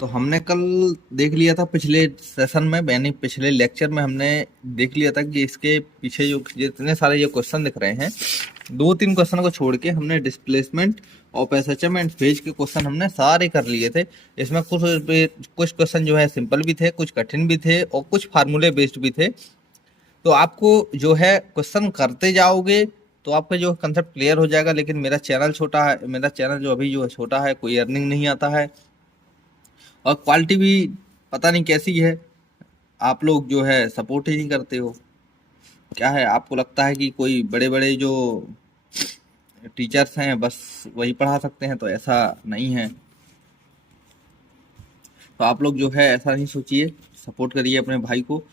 तो हमने कल देख लिया था पिछले सेशन में, यानी पिछले लेक्चर में हमने देख लिया था कि इसके पीछे जो जितने सारे ये क्वेश्चन दिख रहे हैं, 2-3 क्वेश्चन को छोड़ के हमने डिस्प्लेसमेंट और एसएचएम एंड फेज के क्वेश्चन हमने सारे कर लिए थे। इसमें कुछ क्वेश्चन जो है सिंपल भी थे, कुछ कठिन भी थे और कुछ फार्मूले बेस्ड भी थे। तो आपको जो है क्वेश्चन करते जाओगे तो आपका जो कंसेप्ट क्लियर हो जाएगा। लेकिन मेरा चैनल छोटा है, मेरा चैनल जो अभी जो है छोटा है, कोई अर्निंग नहीं आता है और क्वालिटी भी पता नहीं कैसी है। आप लोग जो है सपोर्ट ही नहीं करते हो। क्या है, आपको लगता है कि कोई बड़े बड़े जो टीचर्स हैं बस वही पढ़ा सकते हैं, तो ऐसा नहीं है। तो आप लोग जो है ऐसा नहीं सोचिए, सपोर्ट करिए अपने भाई को।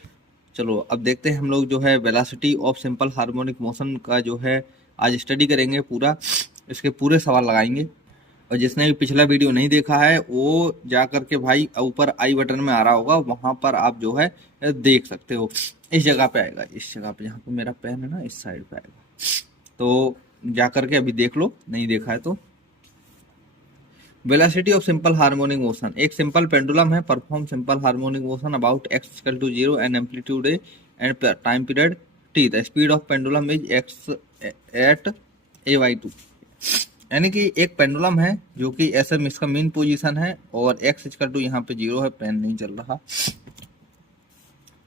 चलो अब देखते हैं हम लोग जो है velocity of simple harmonic motion का जो है आज स्टडी करेंगे पूरा, इसके पूरे सवाल लगाएंगे। और जिसने भी पिछला वीडियो नहीं देखा है वो जा करके भाई ऊपर आई बटन में आ रहा होगा, वहां पर आप जो है देख सकते हो। इस जगह पे आएगा, इस जगह पे जहाँ पे मेरा पेन है ना, इस साइड पे आएगा। तो जा करके अभी देख लो, नहीं देखा है तो। Velocity of simple harmonic motion, एक सिंपल पेंडुलम है perform simple harmonic motion about x equal to 0 and amplitude A and time period t। The speed of pendulum is x at a/2। यानी कि एक पेंडुलम है जो कि ऐसे में इसका मेन पोजीशन है और x इक्वल टू यहाँ पे 0 है, पेन नहीं चल रहा।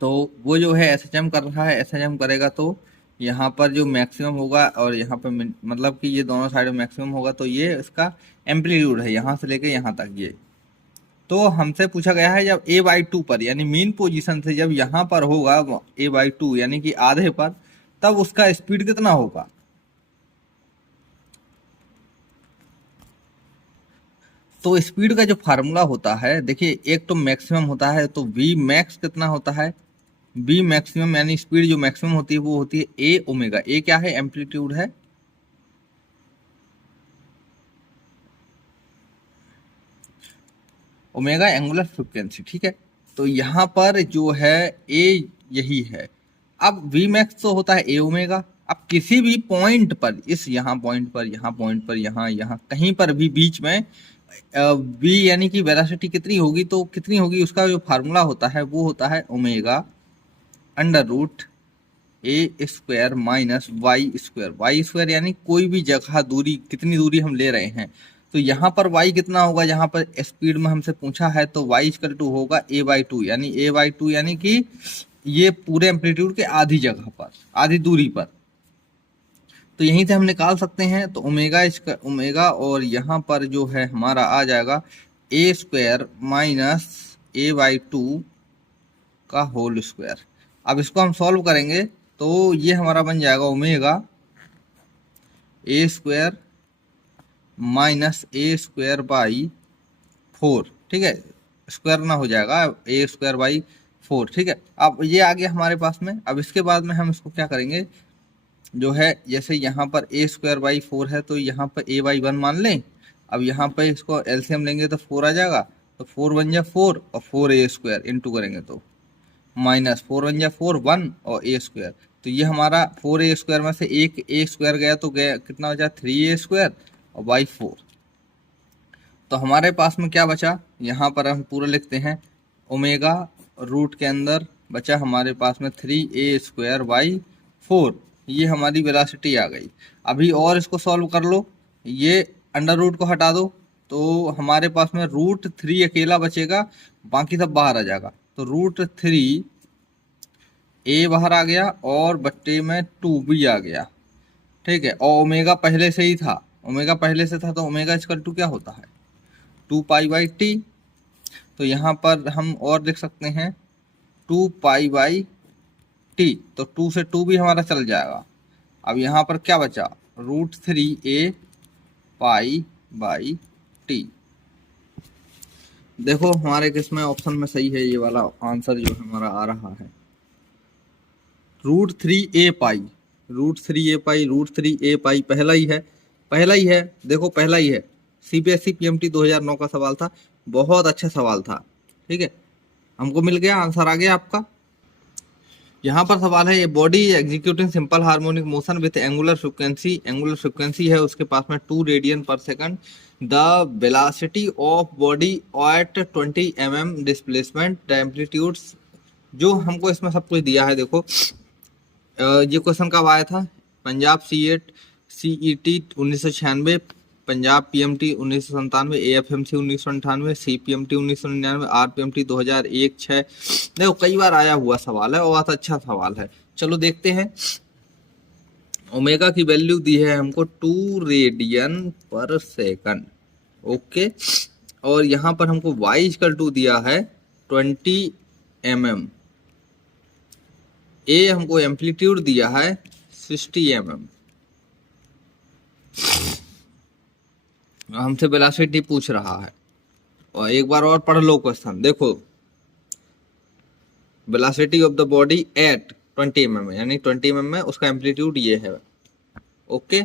तो वो जो है एसएचएम कर रहा है, एसएचएम करेगा तो यहाँ पर जो मैक्सिमम होगा और यहाँ पे मतलब कि ये दोनों साइड में मैक्सिमम होगा, तो ये इसका एम्पलीट्यूड है यहाँ से लेके यहाँ तक ये। तो हमसे पूछा गया है जब a/2 पर, यानी मेन पोजीशन से जब यहाँ पर होगा a/2 यानी कि आधे पर, तब उसका स्पीड कितना होगा। तो स्पीड का जो फार्मूला होता है, देखिए एक तो मैक्सिमम होता है, तो v मैक्स कितना होता है, v मैक्सिमम यानी स्पीड जो मैक्सिमम होती है वो होती है a ओमेगा। a क्या है, एम्पलीट्यूड है, ओमेगा एंगुलर फ्रिक्वेंसी, ठीक है। तो यहाँ पर जो है a यही है। अब v मैक्स तो होता है a ओमेगा। अब किसी भी पॉइंट पर, इस यहाँ पॉइंट पर, यहाँ पॉइंट पर, यहाँ यहाँ कहीं पर भी बीच में v यानी कि वेलोसिटी कितनी होगी, तो कितनी होगी उसका जो फार्मूला होता है वो होता है omega under root a square minus Y square. Y square यानी कोई भी जगह दूरी, कितनी दूरी हम ले रहे हैं। तो यहाँ पर y कितना होगा, जहाँ पर स्पीड में हमसे पूछा है, तो y इक्वल टू होगा a/2, यानी a/2 यानी कि ये पूरे एम्पलीट्यूड के आधी जगह पर, आधी दूरी पर। तो यहीं से हम निकाल सकते हैं। तो ओमेगा और यहाँ पर जो है हमारा आ जाएगा a स्क्वायर माइनस a/2 का होल स्क्वायर। अब इसको हम सॉल्व करेंगे तो ये हमारा बन जाएगा omega a square minus a square by 4, ठीक है। स्क्वायर ना हो जाएगा, a स्क्वायर बाई 4, ठीक है। अब ये आ गया हमारे पास में। अब इसके बाद में हम इसको क्या करेंगे, जो है जैसे यहाँ पर a स्क्वायर बाई 4 है तो यहाँ पर a/1 मान लें। अब यहाँ पर इसको एलसीएम लेंगे तो 4 आ जाएगा, तो 4 बन जाए 4 और 4a स्क्वायर इंटू करेंगे तो माइनस 4 बन जाए 4 1 और a स्क्वायर। तो ये हमारा 4a स्क्वायर में से एक a स्क्वायर गया तो गया कितना हो जाए 3a स्क्वायर और बाई 4। तो हमारे पास में क्या बचा, यहाँ पर हम पूरा लिखते हैं ओमेगा रूट के अंदर बचा हमारे पास में 3a स्क्वायर बाई 4। ये हमारी वेलोसिटी आ गई। अभी और इसको सॉल्व कर लो, ये अंडर रूट को हटा दो तो हमारे पास में √3 अकेला बचेगा, बाकी सब बाहर आ जाएगा। तो √3 a बाहर आ गया और बट्टे में 2b आ गया, ठीक है। और ओमेगा पहले से ही था, ओमेगा पहले से था, तो ओमेगा इक्वल टू क्या होता है 2π/t। तो यहाँ पर हम और लिख सकते हैं 2π/t। तो 2 से 2 भी हमारा चल जाएगा। अब यहाँ पर क्या बचा, √3a π/t। देखो हमारे किसमें ऑप्शन में सही है, ये वाला आंसर जो हमारा आ रहा है √3a पाई, √3a पाई, √3a पाई पहला ही है, पहला ही है, देखो पहला ही है। सीबीएसई पीएमटी 2009 का सवाल था, बहुत अच्छा सवाल था, ठीक है। हमको मिल गया, आंसर आ गया आपका। यहाँ पर सवाल है, ये body executing simple harmonic motion with angular frequency है उसके पास में 2 रेडियन पर second. The velocity of body at 20 mm displacement, the amplitudes. जो हमको इसमें सब कुछ दिया है, देखो ये क्वेश्चन कब आया था? Punjab CET 1996, Punjab PMT 1997, AFMC 1998, CPMT 1999, RPMT 2001 6। देखो कई बार आया हुआ सवाल है और बहुत अच्छा सवाल है। चलो देखते हैं। ओमेगा की वैल्यू दी है हमको 2 रेडियन पर सेकंड, ओके। और यहाँ पर हमको y इक्वल टू दिया है 20 mm। ए हमको एम्पलीट्यूड दिया है 60 mm। हमसे वेलोसिटी पूछ रहा है। और एक बार और पढ़ लो क्वेश्चन, देखो velocity of the body at 20 mm, यानी 20 mm में उसका एम्पलीट्यूड ये है, ओके।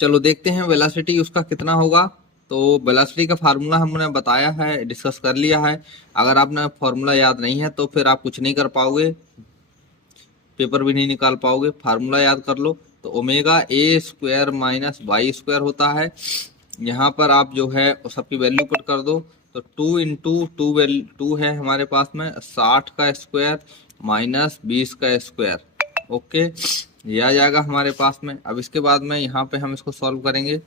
चलो देखते हैं वेलोसिटी उसका कितना होगा। तो वेलोसिटी का फार्मूला हमने बताया है, डिस्कस कर लिया है। अगर आपने फार्मूला याद नहीं है तो फिर आप कुछ नहीं कर पाओगे, पेपर भी नहीं निकाल पाओगे। फार्मूला याद कर लो। तो omega A square minus Y square होता है। यहाँ पर आप जो है सबकी वैल्यू पुट कर दो। तो 2 इंटू 2 है हमारे पास में 60 का स्क्वायर माइनस 20 का स्क्वायर, ओके। ये आ जाएगा हमारे पास में। अब इसके बाद में यहाँ पे हम इसको सॉल्व करेंगे।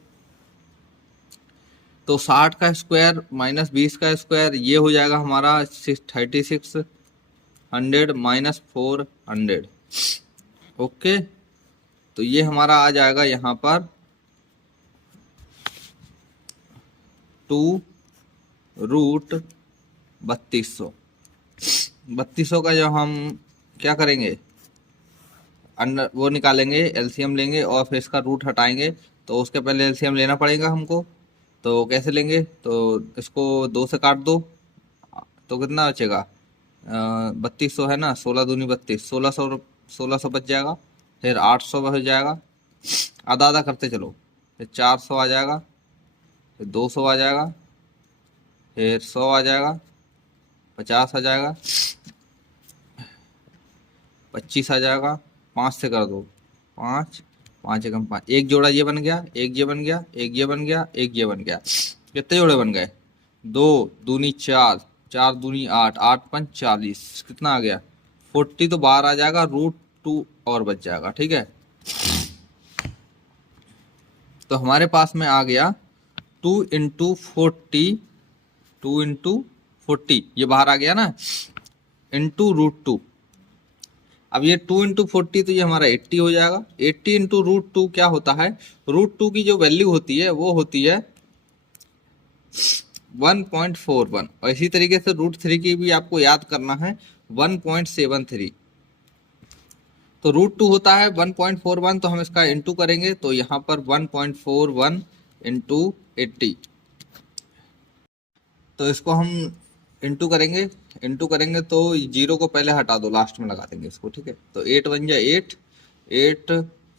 तो 60 का स्क्वायर माइनस 20 का स्क्वायर ये हो जाएगा हमारा 3600 माइनस 400, ओके। तो ये हमारा आ जाएगा यहाँ पर 2 रूट 3200। 3200 का जो हम क्या करेंगे, अंडर वो निकालेंगे, एलसीएम लेंगे और फिर इसका रूट हटाएंगे। तो उसके पहले एलसीएम लेना पड़ेगा हमको। तो कैसे लेंगे? तो इसको 2 से काट दो तो कितना बचेगा? 3200 है ना, 16 दूनी 32, 1600 बच जाएगा। फिर 800 हो जाएगा, आधा आधा करते चलो। फिर 400 आ जाएगा, फिर 200 आ जाएगा, फिर 100 आ जाएगा, 50 आ जाएगा, 25 आ जाएगा। 5 से कर दो, 5 5 एकम 5, एक जोड़ा ये बन गया, एक ये बन गया, एक ये बन गया, एक ये बन गया। कितने जोड़े बन गए? 2 दूनी 4, 4 दूनी 8, 8 5 40, कितना आ गया? 40। तो बाहर आ जाएगा, √2 और बच जाएगा, ठीक है। तो हमारे पास में आ गया 2 इंटू 40, 2 इंटू 40 ये बाहर आ गया ना, इंटू √2। अब ये 2 इंटू 40 तो ये हमारा 80 हो जाएगा। 80 इंटू √2 क्या होता है? √2 की जो वैल्यू होती है वो होती है 1.41। और इसी तरीके से √3 की भी आपको याद करना है, 1.73। तो √2 होता है 1.41, तो हम इसका इंटू करेंगे तो यहाँ पर 1.41 इंटू 80। तो इसको हम इंटू करेंगे तो 0 को पहले हटा दो, लास्ट में लगा देंगे इसको, ठीक है। तो 8 1 जा 8, 8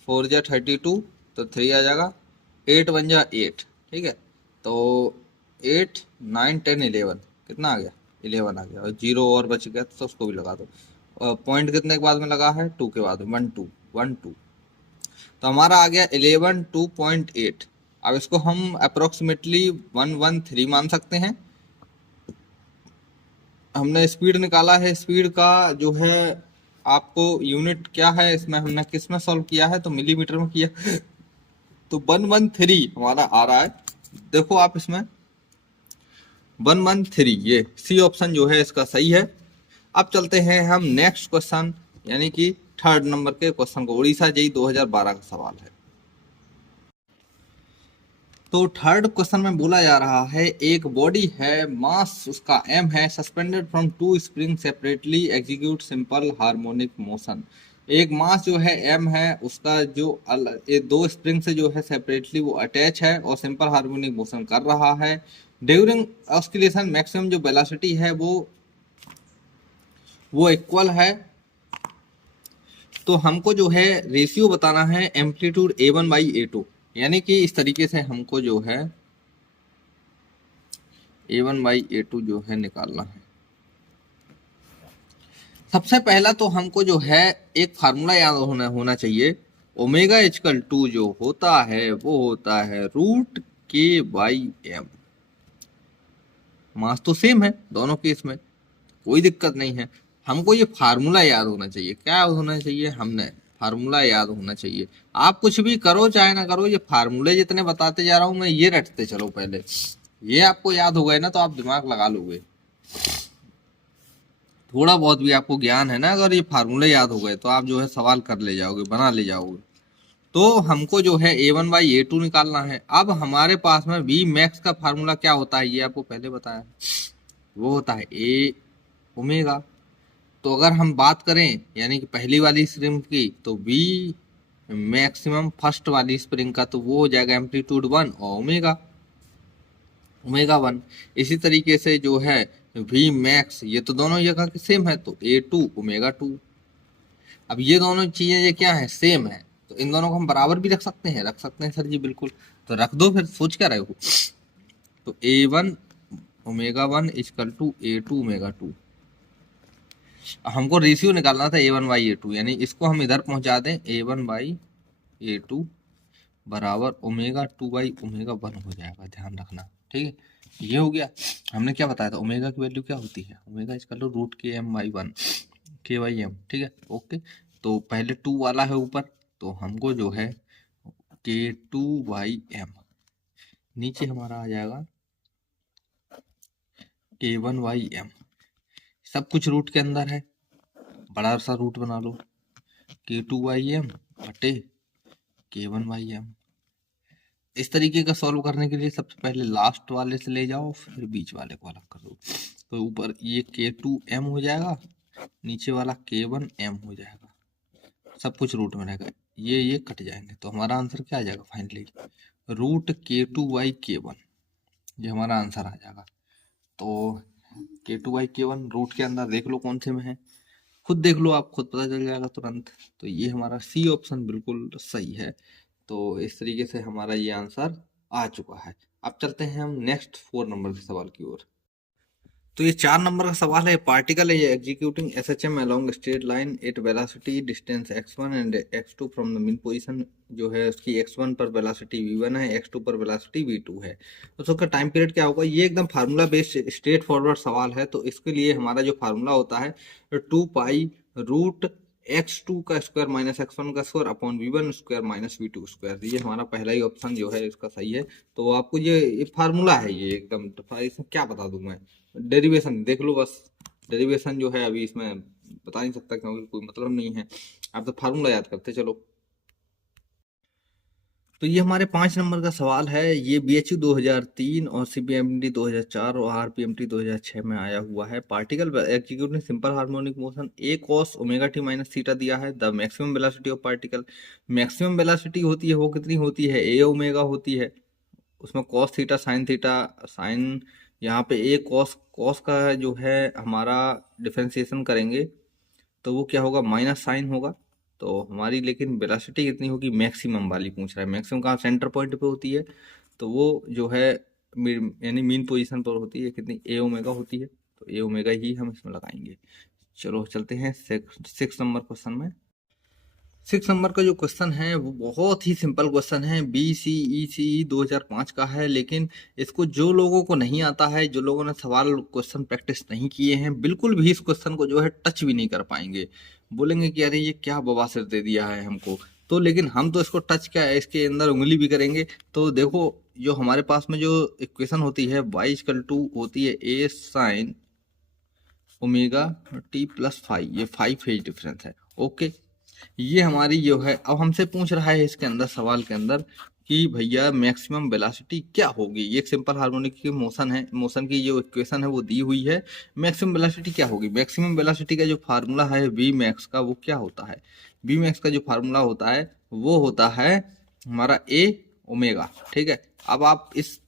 4 जा 32, तो 3 आ जाएगा। 8 1 जा 8, ठीक है। तो 8 9 10 11, कितना आ गया? 11 आ गया। और 0 और बच गया तो उसको भी लगा दो। पॉइंट कितने के बाद में लगा है? 2 के बाद में, 1 2 1 2। तो हमारा आ गया 11 2.8। अब इसको हम अप्रोक्सीमेटली 113 मान सकते हैं। हमने स्पीड निकाला है, स्पीड का जो है आपको यूनिट क्या है, इसमें हमने किस में सॉल्व किया है? तो मिलीमीटर में किया। तो 113 हमारा आ रहा है। देखो आप इसमें 113, ये सी ऑप्शन जो है इसका सही है। अब चलते हैं हम नेक्स्ट क्वेश्चन, यानी कि 3rd नंबर के क्वेश्चन को। उड़ीसा JEE 2012 का सवाल है। तो 3rd क्वेश्चन में बोला जा रहा है, एक बॉडी है, मास उसका m है, suspended from 2 spring separately execute simple harmonic motion. एक मास जो है m है, उसका जो ये 2 स्प्रिंग से जो है सेपरेटली वो अटैच है और सिंपल हार्मोनिक मोशन कर रहा है। ड्यूरिंग ऑस्किलेशन मैक्सिमम जो वेलोसिटी है वो इक्वल है। तो हमको जो है रेशियो बताना है एम्पलीट्यूड A1/A2, यानी कि इस तरीके से हमको जो है A1/A2 जो है निकालना है। सबसे पहला तो हमको जो है एक फार्मूला याद होना चाहिए। ओमेगा इक्वल टू जो होता है वो होता है रूट के बाई एम। मास तो सेम है दोनों केस में, कोई दिक्कत नहीं है। हमको ये फार्मूला याद होना चाहिए। क्या होना चाहिए? हमने फार्मूला याद होना चाहिए। आप कुछ भी करो चाहे ना करो, ये फार्मूले जितने बताते जा रहा हूं मैं ये रटते चलो। पहले ये आपको याद हो गए ना तो आप दिमाग लगा लोगे। थोड़ा बहुत भी आपको ज्ञान है ना, अगर ये फार्मूले याद हो गए तो आप जो है सवाल कर ले जाओगे, बना ले जाओगे। तो हमको जो है A1/A2 निकालना है। अब हमारे पास में V मैक्स का फार्मूला क्या होता है ये आपको पहले बताया, वो होता है ए ओमेगा। तो अगर हम बात करें यानी कि पहली वाली स्प्रिंग की तो V मैक्सिमम फर्स्ट वाली स्प्रिंग का तो वो हो जाएगा एम्पलीट्यूड 1 और ओमेगा ओमेगा 1। इसी तरीके से जो है V मैक्स, ये तो दोनों जगह के सेम है तो A2 ओमेगा 2। अब ये दोनों चीजें ये क्या है? सेम है, तो इन दोनों को हम बराबर भी रख सकते हैं। रख सकते हैं सर जी, बिल्कुल। तो रख दो, फिर सोच क्या रहे हो। तो A1 omega 1 equal to A2 omega 2। हमको रेशियो निकालना था A1/A2, यानी इसको हम इधर पहुंचा दें A1/A2 बराबर ओमेगा 2/ओमेगा 1 हो जाएगा। ध्यान रखना, ठीक है। ये हो गया। हमने क्या बताया था? ओमेगा की वैल्यू क्या होती है? ओमेगा इक्वल टू रूट के एम बाई 1 के/एम, ठीक है, ओके। तो पहले 2 वाला है ऊपर, तो हमको जो है K2/m, नीचे हमारा आ जाएगा K1/m। सब कुछ रूट के अंदर है, बड़ा सा रूट बना लो। K2/m बटे K1/m। इस तरीके का सॉल्व करने के लिए सबसे पहले लास्ट वाले से ले जाओ, फिर बीच वाले को अलग कर दो। तो ऊपर ये K2m हो जाएगा, नीचे वाला K1m हो जाएगा। सब कुछ रूट में रहेगा, ये कट जाएंगे। तो हमारा आंसर क्या आ जाएगा फाइनली? रूट K2/K1, ये हमारा आंसर आ जाएगा। तो K2/K1 रूट के अंदर देख लो कौन से में है, खुद देख लो, आप खुद पता चल जाएगा तुरंत। तो ये हमारा सी ऑप्शन बिल्कुल सही है। तो इस तरीके से हमारा ये आंसर आ चुका है। अब चलते हैं हम नेक्स्ट 4 नंबर के सवाल की ओर। तो ये 4 नंबर का सवाल है। पार्टिकल है executing SHM along straight line at velocity distance x1 and x2 from the mean position. जो है उसकी x1 पर वेलोसिटी v1 है, x2 पर वेलोसिटी v2 है। तो उसका टाइम पीरियड क्या होगा? ये एकदम फार्मूला बेस्ड स्ट्रेट फॉरवर्ड सवाल है। तो इसके लिए हमारा जो फार्मूला होता है 2 पाई रूट x2 का स्क्वायर माइनस x1 का square upon v1 square minus v2 square. ये हमारा पहला ही ऑप्शन जो है इसका सही है। तो आपको ये फार्मूला है, ये एकदम। इसमें क्या बता दूं मैं, डेरिवेशन देख लो बस। डेरिवेशन जो है अभी इसमें बता नहीं सकता क्योंकि कोई मतलब नहीं है। आप तो फार्मूला याद करते चलो। तो ये हमारे 5 नंबर का सवाल है। ये BHU 2003 और CPMD 2004 और RPMT 2006 में आया हुआ है। Particle executing simple harmonic motion A cos omega t minus theta दिया है। The maximum velocity of particle, maximum velocity होती है वो कितनी होती है? A ओमेगा होती है। उसमें cos theta sine theta, sine यहाँ पे A cos का जो है हमारा डिफरेंशिएशन करेंगे तो वो क्या होगा? माइनस साइन होगा। तो हमारी लेकिन वेलोसिटी कितनी होगी? मैक्सिमम वाली पूछ रहा है। मैक्सिमम कहाँ? सेंटर पॉइंट पे होती है। तो वो जो है यानी मीन पोजीशन पर होती है। कितनी? A ओमेगा होती है। तो A ओमेगा ही हम इसमें लगाएंगे। चलो चलते हैं 6 नंबर क्वेश्चन में। 6 नंबर का जो क्वेश्चन है वो बहुत ही सिंपल क्वेश्चन है। BCECE 2005 का है। लेकिन इसको जो लोगों को नहीं आता है, जो लोगों ने सवाल क्वेश्चन प्रैक्टिस नहीं किए हैं, बिल्कुल भी इस क्वेश्चन को जो है टच भी नहीं कर पाएंगे। बोलेंगे कि अरे ये क्या बवासीर दे दिया है हमको। तो लेकिन हम तो इसको टच क्या है, इसके अंदर उंगली भी करेंगे। तो देखो जो हमारे पास में जो इक्वेशन होती है y=2 होती है A sine omega t plus 5, ये 5 फेज डिफरेंस है, ओके। ये हमारी जो है, अब हमसे पूछ रहा है इसके अंदर सवाल के अंदर कि भैया मैक्सिमम वेलोसिटी क्या होगी। ये एक सिंपल हार्मोनिक की मोशन है, मोशन की जो इक्वेशन है वो दी हुई है। मैक्सिमम वेलोसिटी क्या होगी? मैक्सिमम वेलोसिटी का जो फार्मूला है वी मैक्स का, वो क्या होता है? वी मैक्स का जो फार्मूला होता है वो होता है हमारा ए ओमेगा, ठीक है। अब आप इस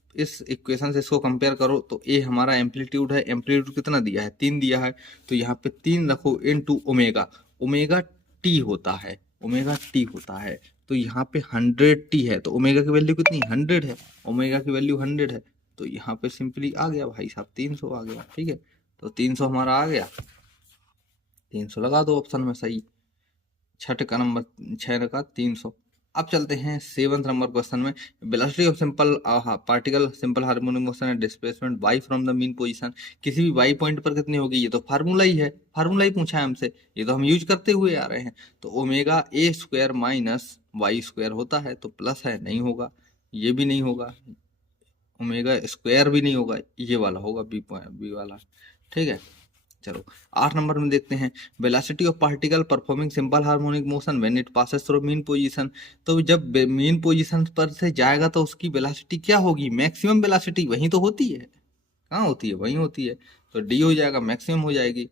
इक्वेशन से इसको कंपेयर करो तो ए हमारा एम्पलीट्यूड है। एम्पलीट्यूड कितना दिया है? 3 दिया है। तो यहाँ पे 3 रखो इनटू ओमेगा। ओमेगा टी होता है, ओमेगा टी होता है। तो यहाँ पे 100t है। तो ओमेगा की वैल्यू कितनी? 100 है। ओमेगा की वैल्यू 100 है। तो यहाँ पे सिंपली आ गया भाई साहब 300 आ गया, ठीक है। तो 300 हमारा आ गया। 300 लगा दो ऑप्शन में, सही। छठ का नंबर, 6 का 300। अब चलते हैं 7th नंबर क्वेश्चन में। Velocity of simple particle simple harmonic motion and displacement y from the mean position, किसी भी y पॉइंट पर कितनी होगी? ये तो फार्मूला ही है, फार्मूला ही पूछा है हमसे, ये तो हम यूज करते हुए आ रहे हैं। तो omega A square minus Y square होता है, तो प्लस है, नहीं होगा, ये भी नहीं होगा, ओमेगा स्क्वायर भी नहीं होगा, ये वाला होगा, बी वाला। ठीक है, चलो 8 नंबर में देखते हैं। Velocity of particle performing simple harmonic motion when it passes through mean position, तो जब मीन पोजीशन पर से जाएगा तो उसकी वेलोसिटी क्या होगी? मैक्सिमम वेलोसिटी वहीं तो होती है, कहाँ होती है? वहीं होती है, तो डी हो जाएगा, मैक्सिमम हो जाएगी।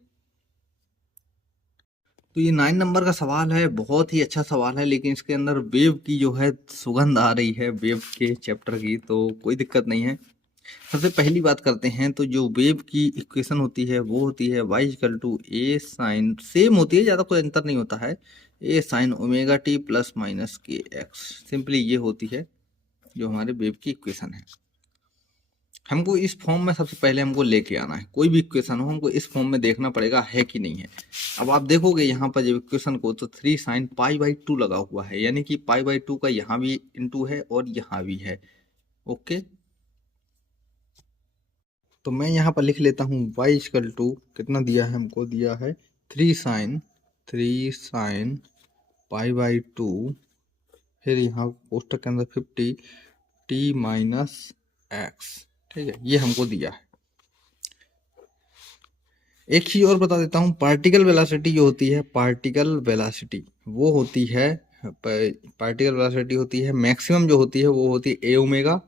तो ये 9 नंबर का सवाल है, बहुत ही अच्छा सवाल है, लेकिन इसके अंदर वेव की जो है सुगंध आ रही है, वेव के चैप्टर की, तो कोई दिक्कत नहीं है। सबसे पहली बात करते हैं, तो जो वेव की इक्वेशन होती है वो होती है y equal to A sine, same होती है, ज़्यादा कोई अंतर नहीं होता है, A sine omega T plus minus K X, simply ये होती है जो हमारे वेव की इक्वेशन है। हमको इस फॉर्म में सबसे पहले हमको लेके आना है, कोई भी इक्वेशन हो हमको इस फॉर्म में देखना पड़ेगा है कि नहीं है। अब आप देखोगे यहाँ पर जब इक्वेशन को, तो 3 साइन पाई बाई 2 लगा हुआ है, यानी कि पाई बाई 2 का यहाँ भी इंटू है और यहाँ भी है। ओके, तो मैं यहाँ पर लिख लेता हूँ y इक्वल टू, कितना दिया है हमको? दिया है 3 साइन पाई बाई 2, फिर यहाँ कोष्टक के अंदर 50 t माइनस एक्स। ठीक है, ये हमको दिया है। एक चीज और बता देता हूँ, पार्टिकल वेलोसिटी जो होती है, पार्टिकल वेलोसिटी वो होती है, पार्टिकल वेलोसिटी होती है मैक्सिमम जो होती है वो होती है ए ओमेगा,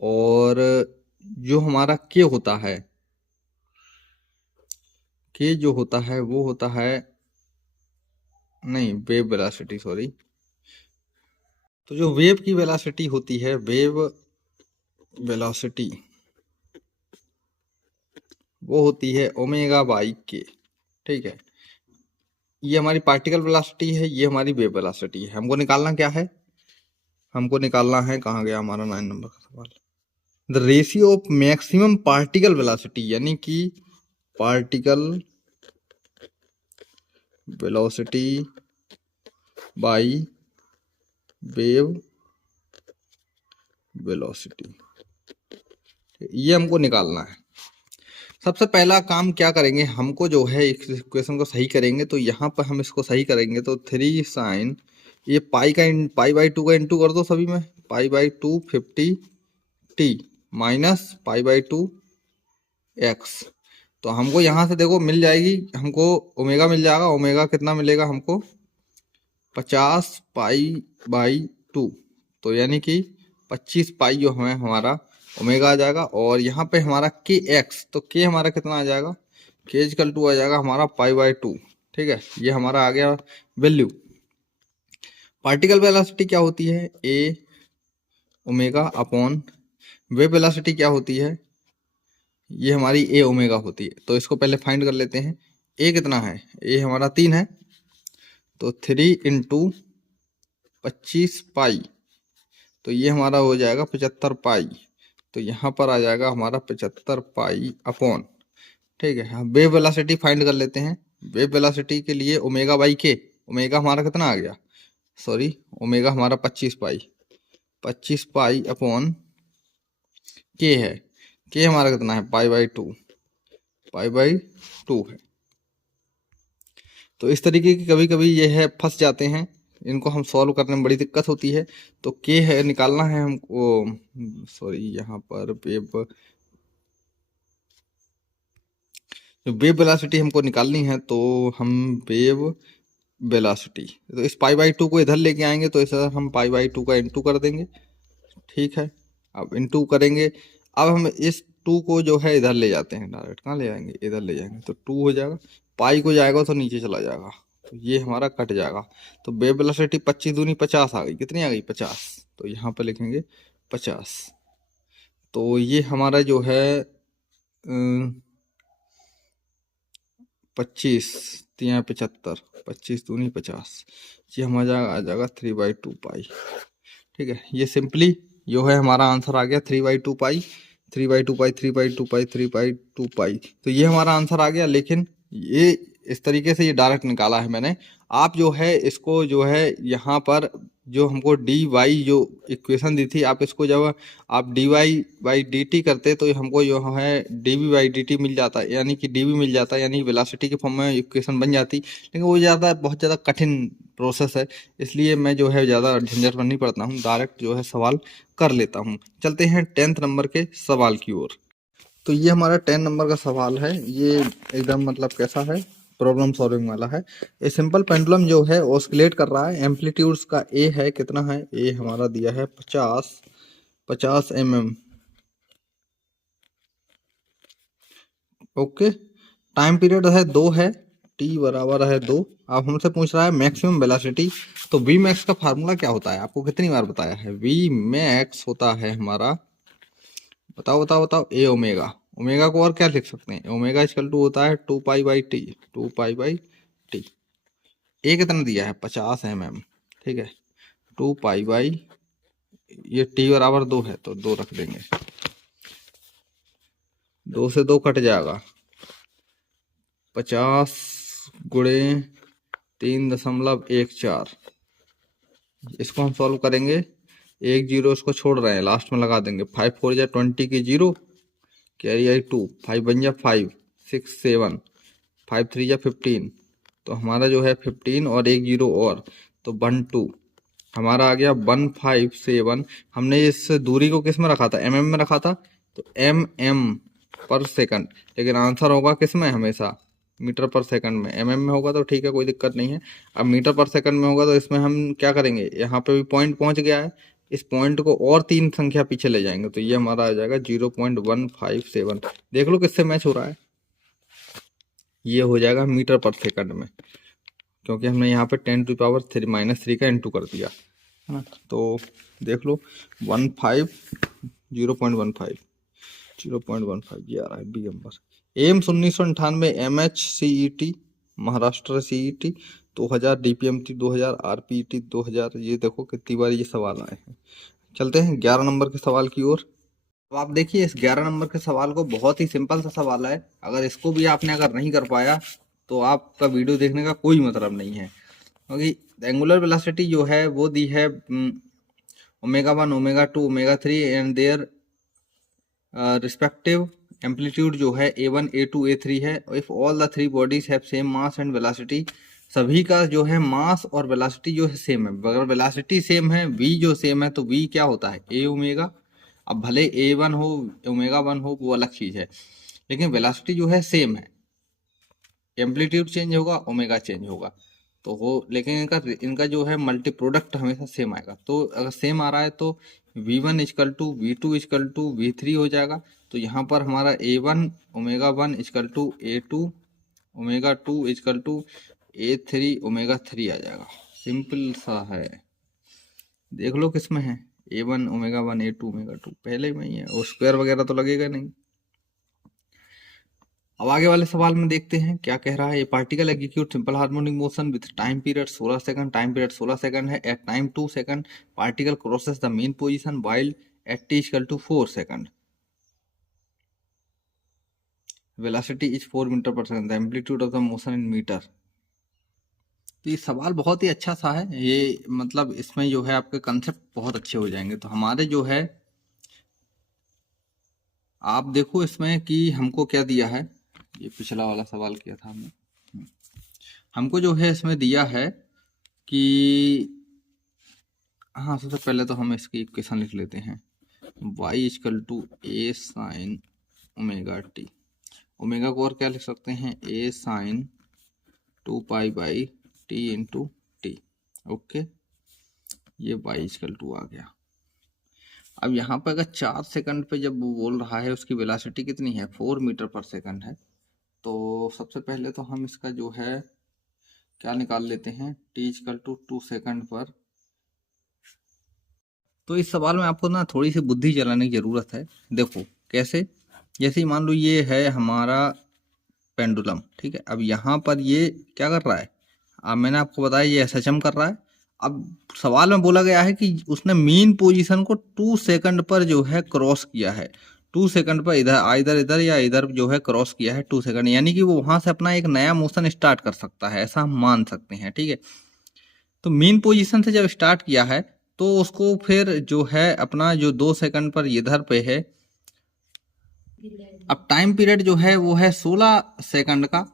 और जो हमारा के होता है, के जो होता है वो होता है, नहीं वेव वेलोसिटी, सॉरी, तो जो वेव की वेलोसिटी होती है, वेव वेलोसिटी वो होती है ओमेगा बाई के। ठीक है, ये हमारी पार्टिकल वेलोसिटी है, ये हमारी वेव वेलोसिटी है। हमको निकालना क्या है? हमको निकालना है, कहाँ गया हमारा 9 नंबर का सवाल, the ratio of maximum particle velocity, यानी कि particle velocity by wave velocity, ये हमको निकालना है। सबसे पहला काम क्या करेंगे, हमको जो है इस इक्वेशन को सही करेंगे, तो यहाँ पर हम इसको सही करेंगे, तो 3 साइन, ये पाई बाई 2 का इंटू कर दो सभी में, pi by 2 50 T minus pi by 2 x. तो हमको यहाँ से देखो मिल जाएगी, हमको ओमेगा मिल जाएगा, ओमेगा कितना मिलेगा हमको? 50 पाई बाई 2, तो यानी कि 25 पाई जो हमें हमारा ओमेगा आ जाएगा, और यहाँ पे हमारा के एक्स, तो के हमारा कितना आ जाएगा? के इक्वल टू आ जाएगा हमारा पाई बाई 2। ठीक है, ये हमारा आ गया वैल्यू। पार्टिकल वेलोसिटी क्या होती है? ए ओमेगा अपॉन वेव वेलोसिटी क्या होती है? ये हमारी ए ओमेगा होती है। तो इसको पहले फाइंड कर लेते हैं। ए कितना है? ए हमारा 3 है, तो 3 इंटू 25 पाई, तो ये हमारा हो जाएगा 75 पाई। तो यहाँ पर आ जाएगा हमारा 75 पाई अपॉन, ठीक है। हाँ, वेव वेलोसिटी फाइंड कर लेते हैं। वेव वेलोसिटी के लिए ओमेगा बाई के, ओमेगा हमारा कितना आ गया? सॉरी, ओमेगा हमारा 25 पाई, 25 पाई अपॉन के है। के हमारा कितना है? पाई बाई 2, पाई बाई 2 है। तो इस तरीके की कभी कभी ये है फंस जाते हैं, इनको हम सॉल्व करने में बड़ी दिक्कत होती है। तो के है निकालना है हमको, सॉरी यहाँ पर वेव वेलोसिटी हमको निकालनी है। तो हम वेव वेलोसिटी, तो इस पाई बाई 2 को इधर लेके आएंगे, तो इसे हम पाई बाई 2 का इंटू कर देंगे। ठीक है, अब इंटू करेंगे। अब हम इस 2 को जो है इधर ले जाते हैं, डायरेक्ट कहाँ ले जाएंगे? इधर ले जाएंगे, तो 2 हो जाएगा। पाई को जाएगा तो नीचे चला जाएगा, तो ये हमारा कट जाएगा। तो वेव वेलोसिटी 25 दूनी 50 आ गई। कितनी आ गई? 50। तो यहाँ पर लिखेंगे 50। तो ये हमारा जो है 25 3 75, 25 दूनी 50, ये हमारा आ जाएगा 3/2 पाई। ठीक है, ये सिंपली जो है हमारा आंसर आ गया 3/2 पाई, 3/2 पाई, 3/2 पाई, 3/2 पाई। तो ये हमारा आंसर आ गया। लेकिन ये इस तरीके से ये डायरेक्ट निकाला है मैंने। आप जो है इसको जो है यहाँ पर जो हमको डी वाई जो इक्वेशन दी थी, आप इसको जब आप D Y by D T करते तो हमको जो है D V by D T मिल जाता, यानी कि डी वी मिल जाता, यानी वेलोसिटी के फॉर्म में इक्वेशन बन जाती। लेकिन वो बहुत ज़्यादा कठिन प्रोसेस है, इसलिए मैं जो है ज़्यादा झंझट में नहीं पड़ता हूँ, डायरेक्ट जो है सवाल कर लेता हूँ। चलते हैं 10th नंबर के सवाल की ओर। तो ये हमारा 10 नंबर का सवाल है। ये एकदम मतलब कैसा है, प्रॉब्लम सॉल्विंग वाला है। ए सिंपल पेंडुलम जो है ऑस्किलेट कर रहा है, एम्पलीट्यूड्स का ए है, कितना है, ए हमारा दिया है 50 mm। ओके, टाइम पीरियड है 2 है, टी बराबर है 2। अब हमसे पूछ रहा है मैक्सिमम वेलोसिटी। तो वी मैक्स का फार्मूला क्या होता है, आपको कितनी बार बताया है। वी मैक्स होता है हमारा, बताओ बताओ बताओ, ए ओमेगा। ओमेगा को और क्या लिख सकते हैं, ओमेगा इक्वल टू होता है 2 pi by T, 2 pi by T. A कितना दिया है 50 mm, ठीक है, 2 पाई बाई, ये टी बराबर 2 है तो 2 रख देंगे, 2 से 2 कट जाएगा, 50 गुणे 3.14। इसको हम सॉल्व करेंगे, 1 0 इसको छोड़ रहे हैं, लास्ट में लगा देंगे, 5 4 जा 20 की 0, कैरी आई 2, 5 बन जा 5 6 7, 5 3 जा 15, तो हमारा जो है 15 और 1 0 और, तो 1 2 हमारा आ गया 157। हमने इस दूरी को किस में रखा था, mm में रखा था, तो mm पर सेकंड, लेकिन आंसर होगा किस में, हमेशा मीटर पर सेकंड में। mm में होगा तो ठीक है, कोई दिक्कत नहीं है। अब मीटर पर सेकंड में होगा तो इसमें हम क्या करेंगे, यहाँ पे भी पॉइंट पहुंच गया है, इस पॉइंट को और 3 संख्या पीछे ले जाएंगे, तो ये हमारा आ जाएगा 0.157। देख लो किससे मैच हो रहा है, ये हो जाएगा मीटर पर सेकंड में, क्योंकि हमने यहाँ पे 10 टू पावर 3 -3 का इंटू कर दिया है ना। तो देख लो 0.15 ये आ रहा है B number. AIIMS 1998, MHCET Maharashtra CET 2000, DPMT 2000, RPET 2000। ये देखो कितनी बार ये सवाल आए हैं। चलते हैं 11 नंबर के सवाल की ओर। अब आप देखिए इस 11 नंबर के सवाल को, बहुत ही सिंपल सा सवाल है, अगर इसको भी आपने अगर नहीं कर पाया तो आपका वीडियो देखने का कोई मतलब नहीं है, क्योंकि एंगुलर वेलोसिटी जो है वो दी है omega 1, omega 2, omega 3 and their respective amplitude जो है A1, A2, A3 है। If all the 3 bodies have same mass and velocity, सभी का जो है मास और वेलोसिटी जो है सेम है। अगर वेलोसिटी सेम है, v जो सेम है, तो v क्या होता है, a ओमेगा। अब भले A1 हो, ओमेगा 1 हो, वो अलग चीज है, लेकिन वेलोसिटी जो है सेम है, एम्पलीट्यूड चेंज होगा, ओमेगा चेंज होगा तो हो, लेकिन इनका जो है मल्टी प्रोडक्ट हमेशा सेम आएगा। तो अगर सेम आ रहा है तो V1 equal to V2 equal to V3 हो जाएगा। तो यहाँ पर हमारा A1 omega 1 equal to A2 omega 2 equal to A3 omega 3 आ जाएगा। सिंपल सा है, देख लो किसमें है, A1 ओमेगा 1, A2 ओमेगा 2 पहले में ही है, और स्क्वायर वगैरह तो लगेगा नहीं। अब आगे वाले सवाल में देखते हैं क्या कह रहा है। ये particle execute simple harmonic motion with time period 16 second, time period 16 second है। At time 2 second particle crosses the mean position while at t equal to 4 second. Velocity is 4 metre per second, the amplitude of the motion in metre. तो ये सवाल बहुत ही अच्छा सा है, ये मतलब इसमें जो है आपके कंसेप्ट बहुत अच्छे हो जाएंगे। तो हमारे जो है आप देखो इसमें कि हमको क्या दिया है, ये पिछला वाला सवाल किया था हमने, हमको जो है इसमें दिया है कि हाँ, सबसे पहले तो हम इसकी इक्वेशन लिख लेते हैं, y equal to a sine omega T. Omega को और क्या लिख सकते हैं, a sine 2 pi by T into T. Okay, ये y इक्वल टू आ गया। अब यहाँ पर अगर 4 सेकंड पे जब वो बोल रहा है उसकी वेलोसिटी कितनी है, 4 मीटर पर सेकंड है, तो सबसे पहले तो हम इसका जो है क्या निकाल लेते हैं, t इक्वल टू 2 सेकंड पर। तो इस सवाल में आपको ना थोड़ी सी बुद्धि चलाने की जरूरत है। देखो कैसे, जैसे ही मान लो ये है हमारा पेंडुलम, ठीक है। अब यहाँ पर ये क्या कर रहा है, अब मैंने आपको बताया ये SHM कर रहा है। अब सवाल में बोला गया है कि उसने मीन पोजीशन को 2 सेकंड पर जो है क्रॉस किया है। 2 सेकंड पर इधर इधर या इधर जो है क्रॉस किया है 2 सेकंड, यानी कि वो वहां से अपना एक नया मोशन स्टार्ट कर सकता है, ऐसा हम मान सकते हैं। ठीक है, तो मीन पोजीशन से जब स्टार्ट किया है तो उसको फिर जो है अपना जो 2 सेकंड पर इधर पे है, अब टाइम पीरियड जो है वो है 16 सेकंड का।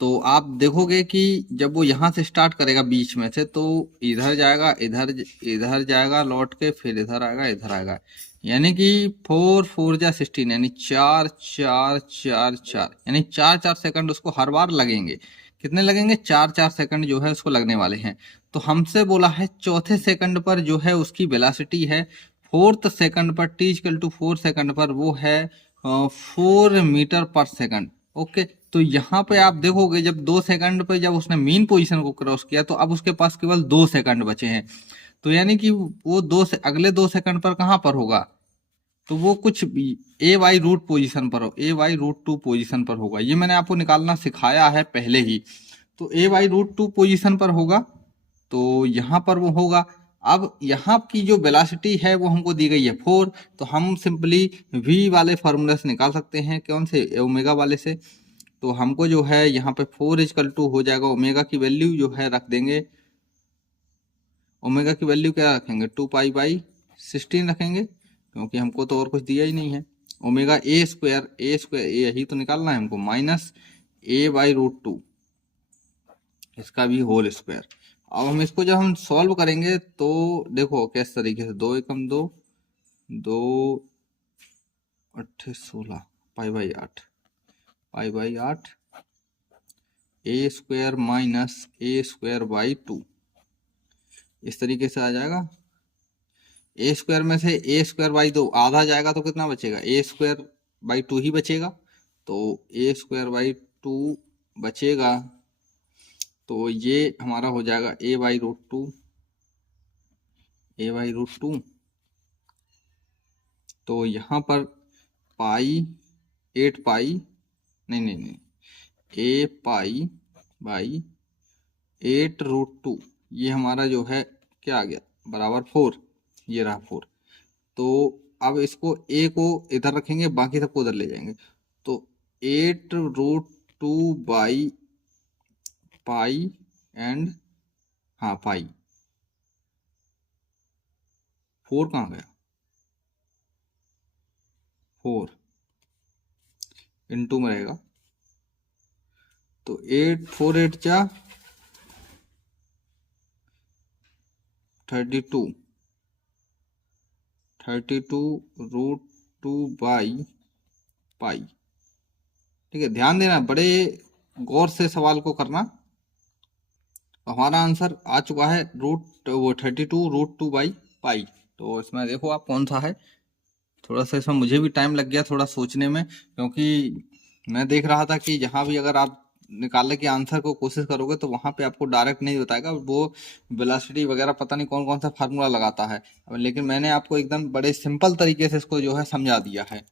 तो आप देखोगे कि जब वो यहाँ से स्टार्ट करेगा बीच में से, तो इधर जाएगा, इधर जाएगा लौट के, फिर इधर आएगा, इधर आएगा, यानी कि 4 4 जा 16, यानी 4 4 4 4, यानी 4 सेकंड उसको हर बार लगेंगे। कितने लगेंगे? 4 सेकंड जो है उसको लगने वाले हैं। तो हमसे बोला है चौथे सेकंड पर जो है उसकी वेलोसिटी है, फोर्थ सेकंड पर t = 4 सेकंड पर वो है 4 मीटर पर सेकंड। ओके, तो यहाँ पे आप देखोगे जब 2 सेकंड पे जब उसने मीन पोजीशन को क्रॉस किया तो अब उसके पास केवल 2 सेकंड बचे हैं। तो यानी कि वो अगले 2 सेकंड पर कहाँ पर होगा? तो वो कुछ a/√2 पोजीशन पर हो, a/√2 पोजीशन पर होगा। ये मैंने आपको निकालना सिखाया है पहले ही। तो a/√2 पोजीशन पर होगा, तो यहाँ पर वो होगा। अब यहाँ की जो वेलोसिटी है वो हमको दी गई है 4, तो हम सिंपली v वाले फॉर्मूले से निकाल सकते हैं। कौन से? ओमेगा वाले से। तो हमको जो है यहाँ पे 4 = हो जाएगा, ओमेगा की वैल्यू जो है रख देंगे, ओमेगा की वैल्यू क्या रखेंगे? 2π/16 रखेंगे, क्योंकि हमको तो और कुछ दिया ही नहीं है। ओमेगा a² यही तो निकालना है हमको, माइनस a/√2, इसका भी होल स्क्वायर। अब हम इसको जब हम सॉल्व करेंगे तो देखो किस तरीके से, 2 एकम 2, 2 8 16, π/8, π/8 a² माइनस a²/2, इस तरीके से आ जाएगा। a² में से a²/2 आधा जाएगा तो कितना बचेगा? a²/2 ही बचेगा। तो a²/2 बचेगा, तो ये हमारा हो जाएगा a/√2, a/√2। तो यहाँ पर पाई 8 पाई नहीं a π/8√2, ये हमारा जो है क्या आ गया? बराबर 4, ये रहा 4। तो अब इसको a को इधर रखेंगे, बाकी सबको उधर ले जाएंगे। तो 8√2 पाई एंड पाई, 4 कहाँ गया? 4 इनटू में रहेगा, तो 8 4 8 जा 32, 32√2 बाई पाई। ठीक है, ध्यान देना, बड़े गौर से सवाल को करना। हमारा आंसर आ चुका है 32√2 बाई पाई। तो इसमें देखो आप कौन सा है। थोड़ा सा इसमें मुझे भी टाइम लग गया थोड़ा सोचने में, क्योंकि मैं देख रहा था कि जहाँ भी अगर आप निकालने के आंसर को कोशिश करोगे तो वहां पे आपको डायरेक्ट नहीं बताएगा, वो वेलोसिटी वगैरह पता नहीं कौन कौन सा फार्मूला लगाता है। लेकिन मैंने आपको एकदम बड़े सिंपल तरीके से इसको जो है समझा दिया है।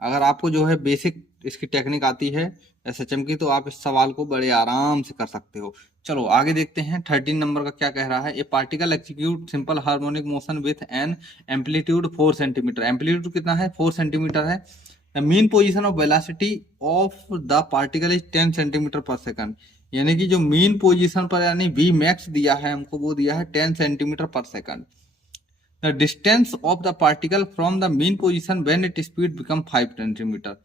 अगर आपको जो है बेसिक इसकी टेक्निक आती है SHM की, तो आप इस सवाल को बड़े आराम से कर सकते हो। चलो आगे देखते हैं 13 नंबर का क्या कह रहा है। ए particle execute simple harmonic motion with an amplitude 4 centimetre. Amplitude कितना है? 4 सेंटीमीटर है। The mean position of velocity of the particle is 10 centimetre पर सेकंड, यानी कि जो मीन पोजीशन पर यानी v मैक्स दिया है हमको, वो दिया है 10 सेंटीमीटर पर second. The distance of the particle from the mean position when its speed become 5 centimetre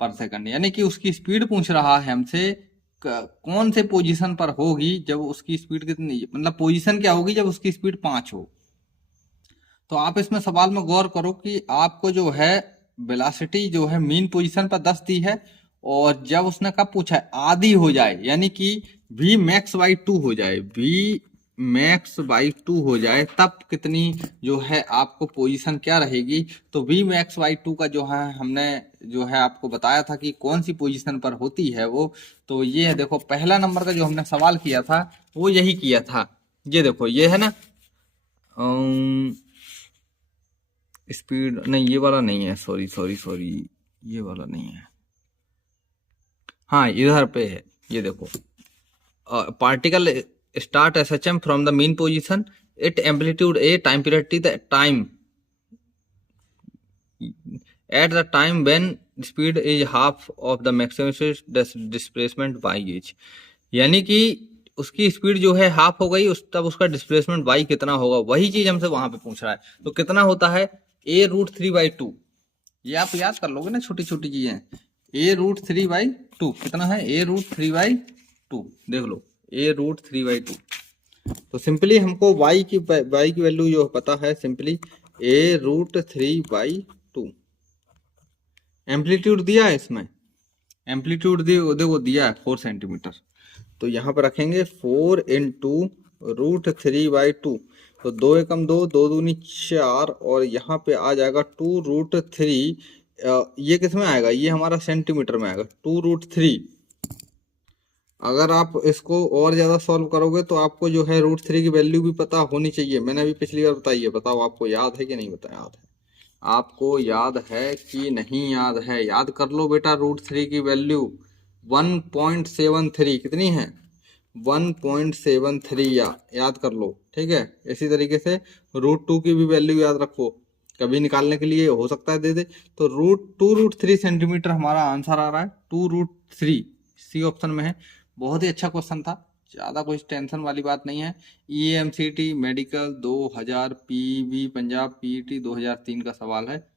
पर सेकंड, यानी कि उसकी स्पीड पूछ रहा है हमसे कौन से पोजीशन पर होगी जब उसकी स्पीड कितनी, मतलब पोजीशन क्या होगी जब उसकी स्पीड 5 हो। तो आप इसमें सवाल में गौर करो कि आपको जो है वेलोसिटी जो है मीन पोजीशन पर 10 दी है, और जब उसने कब पूछा है? आधी हो जाए, यानी कि v max/2 हो जाए, v max/2 हो जाए, तब कितनी जो है आपको पोजीशन क्या रहेगी। तो v max/2 का जो है हमने जो है आपको बताया था कि कौन सी पोजीशन पर होती है वो। तो ये है, देखो पहला नंबर का जो हमने सवाल किया था वो यही किया था। ये देखो ये है ना, स्पीड नहीं, ये वाला नहीं है, सॉरी ये वाला नहीं है, हाँ इधर पे है। ये देखो particle start SHM from the mean position at amplitude a, time period t, the time at the time when speed is half of the maximum displacement by H, यानी कि उसकी स्पीड जो है हाफ हो गई उस तब उसका डिस्प्लेसमेंट बाई कितना होगा, वही चीज हमसे वहां पे पूछ रहा है। तो कितना होता है a√3/2, ये आप याद कर लोगे ना, छोटी छोटी चीजें। a√3/2 कितना है, a√3/2 देख लो, a√3/2। तो सिंपली हमको y की वैल्यू जो पता है, सिंपली a√3/2। एम्पलीट्यूड दिया है इसमें, एम्पलीट्यूड देखो दिया है 4 सेंटीमीटर, तो यहाँ पर रखेंगे 4 × √3/2, तो 2 एकम 2, 2 दूनी 4, और यहाँ पे आ जाएगा 2√3। ये किस में आएगा, ये हमारा सेंटीमीटर में आएगा 2√3। अगर आप इसको और ज्यादा सॉल्व करोगे तो आपको जो है √3 की वैल्यू भी पता होनी चाहिए। मैंने अभी पिछली बार बताई है, बताओ आपको याद है कि नहीं बताया, याद है आपको, याद है कि नहीं याद है, याद कर लो बेटा। √3 की वैल्यू 1.73 कितनी है, 1.73 याद कर लो, ठीक है। इसी तरीके से √2 की भी वैल्यू याद रखो, कभी निकालने के लिए हो सकता है दे दे। तो √3 सेंटीमीटर हमारा आंसर आ रहा है, 2√3 सी ऑप्शन में है। बहुत ही अच्छा क्वेश्चन था, ज़्यादा कोई टेंशन वाली बात नहीं है। EMCT medical 2000 PV Punjab PET 2003 का सवाल है।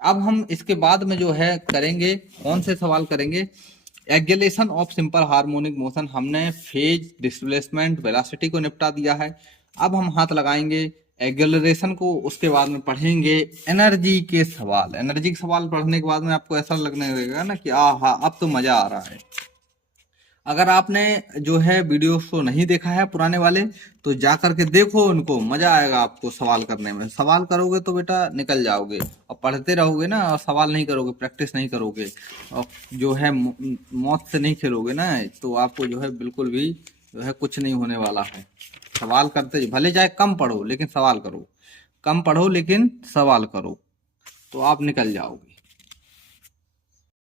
अब हम इसके बाद में जो है करेंगे, कौन से सवाल करेंगे, acceleration of simple harmonic motion. हमने फेज, डिस्प्लेसमेंट, वेलोसिटी को निपटा दिया है। अब हम हाथ लगाएंगे एक्सेलरेशन को, उसके बाद में पढ़ेंगे एनर्जी के सवाल। एनर्जी के सवाल पढ़ने के बाद में आपको ऐसा लगने लगेगा ना कि हाँ अब तो मजा आ रहा है। अगर आपने जो है वीडियोस को नहीं देखा है पुराने वाले, तो जा करके देखो उनको, मजा आएगा आपको सवाल करने में। सवाल करोगे तो बेटा निकल जाओगे, और पढ़ते रहोगे ना और सवाल नहीं करोगे, प्रैक्टिस नहीं करोगे, और जो है मौत से नहीं खेलोगे ना, तो आपको जो है बिल्कुल भी जो है कुछ नहीं होने वाला है। सवाल करते भले चाहे कम पढ़ो लेकिन सवाल करो, कम पढ़ो लेकिन सवाल करो, तो आप निकल जाओगे।